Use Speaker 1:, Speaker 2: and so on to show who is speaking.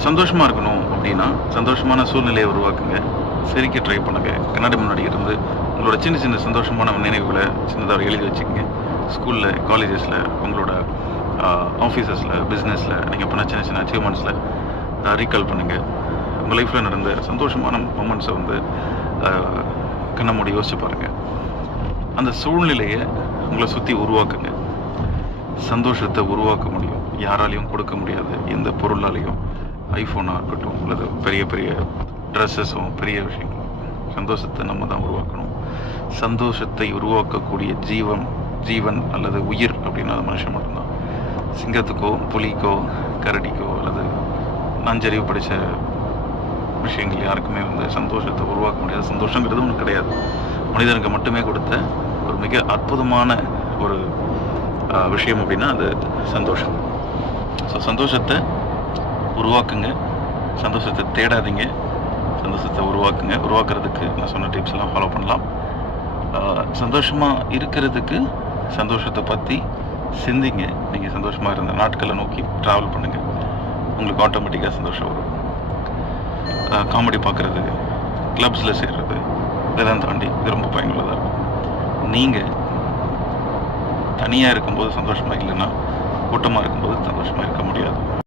Speaker 1: சந்தோஷமாக இருக்கணும் அப்படின்னா சந்தோஷமான சூழ்நிலையை உருவாக்குங்க. சிரிக்க ட்ரை பண்ணுங்கள் கண்ணாடி முன்னாடி இருந்து உங்களோட சின்ன சின்ன சந்தோஷமான நினைவுகளை சின்னதாக எழுதி வச்சுக்கோங்க. ஸ்கூலில் காலேஜஸில் உங்களோட ஆஃபீஸஸில் பிஸ்னஸில் நீங்கள் பண்ண சின்ன சின்ன அச்சீவ்மெண்ட்ஸில் ரீகால் பண்ணுங்கள் உங்கள் லைஃப்பில் நடந்த சந்தோஷமான மூமெண்ட்ஸை வந்து ஆஹ், கண்ணை மூடி யோசிச்சு பாருங்கள் அந்த சூழ்நிலையை உங்களை சுற்றி உருவாக்குங்க. சந்தோஷத்தை உருவாக்க முடியும். யாராலையும் கொடுக்க முடியாது. எந்த பொருளாலையும். ஐஃபோனாக இருக்கட்டும் அல்லது பெரிய பெரிய ட்ரெஸ்ஸஸும் பெரிய விஷயங்களும். சந்தோஷத்தை நம்ம தான் உருவாக்கணும். சந்தோஷத்தை உருவாக்கக்கூடிய ஜீவன் ஜீவன் அல்லது உயிர் அப்படின்னா அது மனுஷன் மட்டும்தான். சிங்கத்துக்கோ புலிக்கோ கரடிக்கோ அல்லது நஞ்சறிவு படித்த விஷயங்கள் யாருக்குமே வந்து சந்தோஷத்தை உருவாக்க முடியாது. சந்தோஷங்கிறது ஒன்று கிடையாது. மனிதனுக்கு மட்டுமே கொடுத்த ஒரு மிக அற்புதமான ஒரு விஷயம் அப்படின்னா அது சந்தோஷம். ஸோ சந்தோஷத்தை உருவாக்குங்க. சந்தோஷத்தை தேடாதீங்க. சந்தோஷத்தை உருவாக்குங்க. உருவாக்குறதுக்கு நான் சொன்ன டிப்ஸ் எல்லாம் ஃபாலோ பண்ணலாம். சந்தோஷமாக இருக்கிறதுக்கு சந்தோஷத்தை பற்றி சிந்திங்க. நீங்கள் சந்தோஷமாக இருந்த நாட்களை நோக்கி ட்ராவல் பண்ணுங்கள் உங்களுக்கு ஆட்டோமேட்டிக்காக சந்தோஷம் வரும். காமெடி பார்க்குறது கிளப்ஸில் சேர்றது இதெல்லாம் தாண்டி இது ரொம்ப பயனுள்ளதாக இருக்கும். நீங்கள் தனியாக இருக்கும்போது சந்தோஷமாக இல்லைன்னா கூட்டமாக இருக்கும்போது சந்தோஷமாக இருக்க முடியாது.